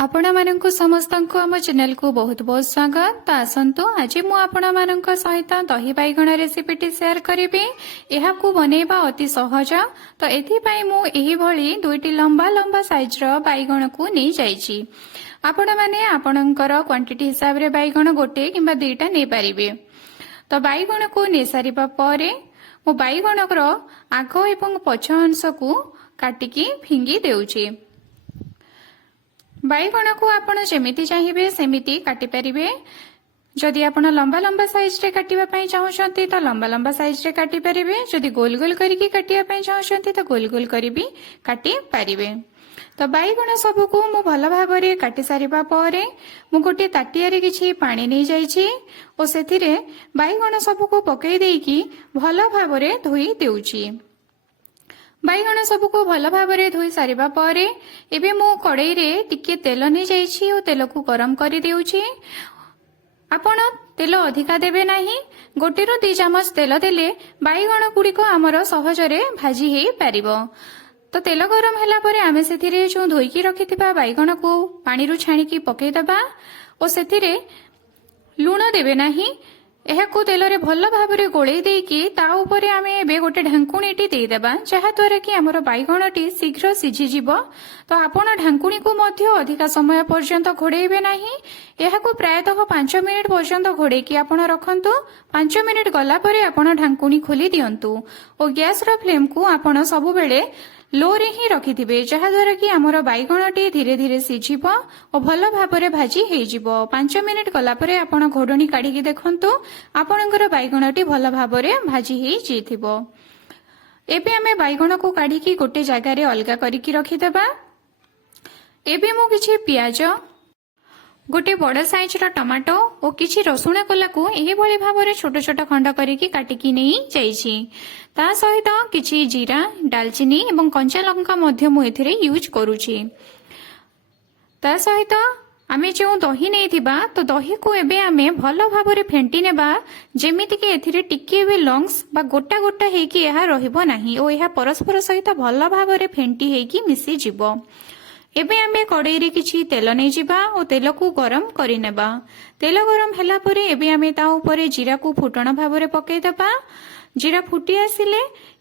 आपण मानंकु समस्तंकु आम चैनल को बहुत बहुत स्वागत। तो आसंतु आज मु आपण मानंक सहित दही बाइगण रेसिपीटी शेयर करिबे। एहाकु बनेबा अति सहज। तो एथि पई मु एही भली दुईटी लंबा लंबा साइज रो बाइगण को नै जाईची। आपण माने आपणकर क्वांटिटी हिसाब रे बाइगण गोटे किबा दुईटा नै पारिबे। तो बाइगण को नै सारिबा परे मु बाइगण रो आग एवं पछ अंश को काटिकी फिंगी देउची। बाइगण को आपण जेमिति चाहिए सेमिति काटि परिबे। जदि आपण लंबा लंबा साइज रे काटिबा पई चाहउछंती तो लंबा लंबा साइज रे काटि परिबे। जदि गोल गोल करिकि काटिबा पई चाहउछंती तो गोल गोल करि भी काटि परिबे। तो बाइगण सब को मु भल भाव रे काटि सारिबा परे मु गोटे ताटिया रे किछि पानी नै जाईछि ओ सेथिरे बाइगण सब को पकई देइकि भल भाव रे धोई देउछि। बाइगण सब को भल भाव रे धोई सारिबा परे एबे मु कड़ाई रे टिके तेल नै जाईछि ओ तेल को गरम करि देउछि। आपण तेल अधिका देबे नाही। गोटे रो 2 चामच तेल देले बाइगण गुडी को हमर सहज रे भाजी हे पारिबो। तो तेल गरम हैला परे आमे सेथिरे जो धोई की रखिथिबा बाइगण को पानी रु छाणी की पकई दबा ओ सेथिरे लूण देबे नाही। एहाकु तेल रे भल भाव रे गोळेई देकी ता ऊपर आमे एबे गोटे ढांकुणीटी देई देबा जहा द्वारा कि हमर बाइगणटी शीघ्र सिझी जिवो। तो आपण ढांकुणी को मध्य अधिका समय पर्यंत घोड़ेइबे नाही। एहाकु प्रायतः 5 मिनिट पर्यंत घोड़े की आपण रखंतु। 5 मिनिट गला परे आपण ढांकुणी खोली दियंतु ओ गैस रो फ्लेम को आपण सब बेले लो रे ही रखिथिबे जहा द्वारा कि हमर बाइगणटी धीरे धीरे सिझिबो ओ भल भाव रे भाजी हेइ जिवो। 5 मिनिट गला परे आपण घोडणी काढी की देखंतु आपणकर बाइगणटी भल भाव रे भाजी हेइ जिथिबो। एबे हमें बाइगण को काढी की गोटे जगह रे अलगा करी की रखि देबा। एबे मु किछि प्याज गोटे बड़ साइज रा टमाटो और किछि रसुण कोला को एही भली भाव रे छोट छोट खंड करिकि काटिकी नै जाईछि। ता सहित किछि जीरा दालचीनी एवं कंचा लंका मध्य मु एथिरे यूज करूछि। ता सहित आमे जो दही नै थिबा तो दही को एबे आमे भलो भाव रे फेंटी नेबा जेमिति कि एथिरे टिके बे लंग्स बा गोटा गोटा हेकी एहा रहिबो नाही ओ एहा परस्पर सहित भलो भाव रे फेंटी हेकी मिसी जिवो। एबे आमे कड़ाई रे किछि तेल नै जिबा ओ तेल को गरम करि नेबा। तेल गरम हैला परे एबे आमे ता ऊपर जीरा को फुटण भाव रे पकेइ देबा। जीरा फुटी आसिले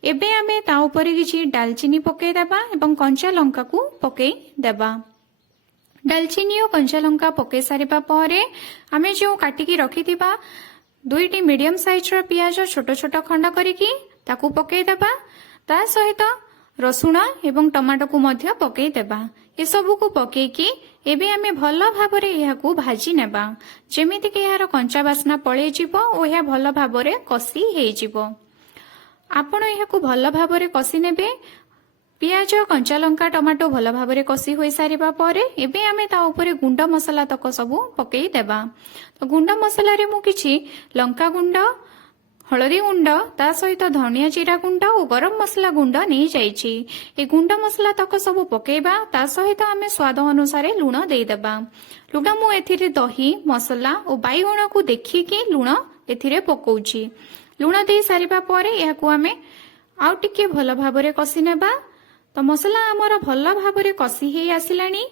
एबे आमे ता ऊपर किछि दालचीनी पकेइ देबा एवं कंचा लंका को पकेइ देबा। दालचीनी और कंचा लंका पकेइ सारिबा परे आमे जो काटिकी रखिथिबा 2टी मीडियम साइज रो प्याज छोट छोट खंड करिकि ताकू पकेइ देबा। ता सहित रसुण एवं टमाटो को मध्य पकेइ देबा। ए सबु को पकेइकी एबे आमे भल भाव रे एहाकू भाजी नेबा जेमिति कि एहार कंचा बासना पळेइ जिवो ओ एहा भल भाव रे कसी हेइ जिवो। आपण एहाकू भल भाव रे कसी नेबे। पियाज कंचा लंका टमाटो भल भाव रे कसी होई सारिबा परे एबे आमे ता ऊपर गुंड मसला तक सबु पकेइ देबा। तो गुंड मसला रे मु किछि लंका गुंड हलदी गुंड ता सहित धनिया जीरा गुंड और गरम मसला गुंड नहीं जाइछि। ए गुंड मसला तक सब पकेबा ता सहित आमे स्वाद अनुसार लूण देई देबा। लूण मु एथिरे दही मसला और बाइगण को देखिकी लूण एथिरे पकोउछि। लूण देई सारिबा परे एहाकू आमे आउ टिके भल भाव रे कसी नेबा। तो मसला हमर भल भाव रे कसी हेइ आसिलानी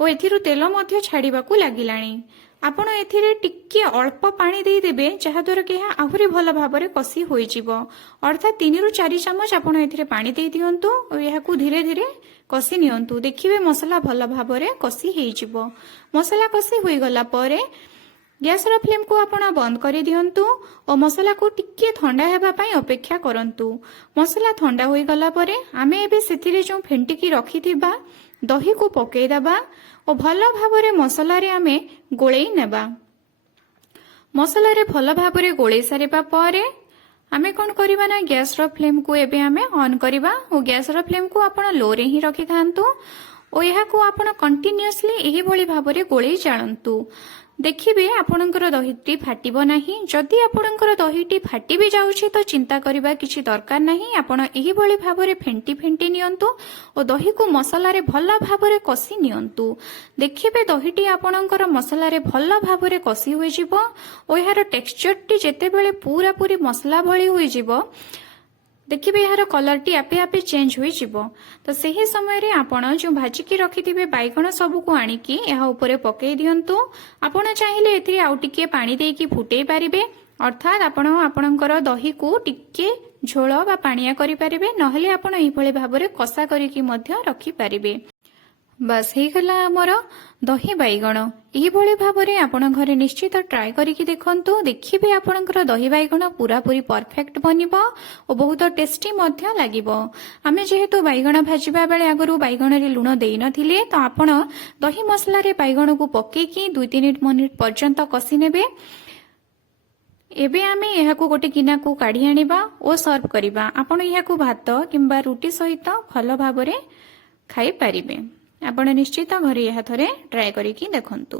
ओ एथिरु तेल मध्य छाड़ीबाकू लागिलानी। आपण एथिरे टिके अल्प पानी देई देबे जहा द्वारा कि आहुरी भल भाव रे कसी होई जिवो। अर्थात 3 रु 4 चामच आपण एथिरे पानी देई दियंतु और एहाकू धीरे धीरे कसी नियंतु। देखिबे मसला भल भाव रे कसी हेइ जिवो। मसला कसी होई गला परे गैस रो फ्लेम को आपण बंद करि दियंतु और मसला को टिके ठंडा हेबा पई अपेक्षा करंतु। मसला ठंडा होई गला परे आमे एबे सेथिरे जो फेंटी की रखिथिबा दही को पकेइ दबा और भल भाव रे मसला रे आमे गोळेई नेबा। मसला रे भल भाव रे गोळेई सारिबा परे आमे कोन करिबा ना गैस रो फ्लेम को एबे आमे ऑन करिबा और गैस रो फ्लेम को आपण लो रे ही रखि थांतु और एहा को आपण कंटिन्यूअसली एही भली भाव रे गोळेई जाणंतु। देखिबे आपणकर दहीटी फाटिबो नाही। जदि आपणकर दहीटी फाटी भी जाउछि तो चिंता करिबा किछि दरकार नाही। आपण एही भली भाव रे फेंटी फेंटी नियंतु और दही को मसला रे भल भाव रे कसी नियंतु। देखिबे दहीटी आपणकर मसला रे भल भाव रे कसी होई जिवो और एहार टेक्सचर टी जेते बेले पूरा पूरी मसला भली होई जिवो ଦେଖିବେ ଏହାର କଲରଟି ଆପେ ଆପେ ଚେଞ୍ଜ ହୋଇଯିବ। ତ ସେହି ସମୟରେ ଆପଣ ଯେଉଁ ଭାଜିକି ରଖିଥିବେ ବାଇଗଣ ସବୁକୁ ଆଣିକି ଏହା ଉପରେ ପକେଇ ଦିଅନ୍ତୁ। ଆପଣ ଚାହିଁଲେ ଏଥିରେ ଆଉ ଟିକେ ପାଣି ଦେଇକି ଫୁଟେଇ ପାରିବେ, ଅର୍ଥାତ୍ ଆପଣ ଆପଣଙ୍କର ଦହିକୁ ଟିକେ ଝୋଳ ବା ପାଣିଆ କରିପାରିବେ, ନହେଲେ ଆପଣ ଏହିଭଳି ଭାବରେ କଷା କରିକି ମଧ୍ୟ ରଖିପାରିବେ। ବାସ୍ ହେଇଗଲା ଆମର ଦହି ବାଇଗଣ। ଏହିଭଳି ଭାବରେ ଆପଣ ଘରେ ନିଶ୍ଚିତ ଟ୍ରାଏ କରିକି ଦେଖନ୍ତୁ। ଦେଖିବେ ଆପଣଙ୍କର ଦହି ବାଇଗଣ ପୁରାପୁରି ପରଫେକ୍ଟ ବନିବ ଓ ବହୁତ ଟେଷ୍ଟି ମଧ୍ୟ ଲାଗିବ। ଆମେ ଯେହେତୁ ବାଇଗଣ ଭାଜିବା ବେଳେ ଆଗରୁ ବାଇଗଣରେ ଲୁଣ ଦେଇନଥିଲେ, ତ ଆପଣ ଦହି ମସଲାରେ ବାଇଗଣକୁ ପକେଇକି 2-3 ମିନିଟ୍ ପର୍ଯ୍ୟନ୍ତ କଷି ନେବେ। ଏବେ ଆମେ ଏହାକୁ ଗୋଟେ ଗିନାକୁ କାଢି ଆଣିବା ଓ ସର୍ଭ କରିବା। ଆପଣ ଏହାକୁ ଭାତ କିମ୍ବା ରୁଟି ସହିତ ଭଲ ଭାବରେ ଖାଇପାରିବେ। ଆପଣ ନିଶ୍ଚିତ ଘରେ ଏହା ଥରେ ଟ୍ରାଏ କରିକି ଦେଖନ୍ତୁ।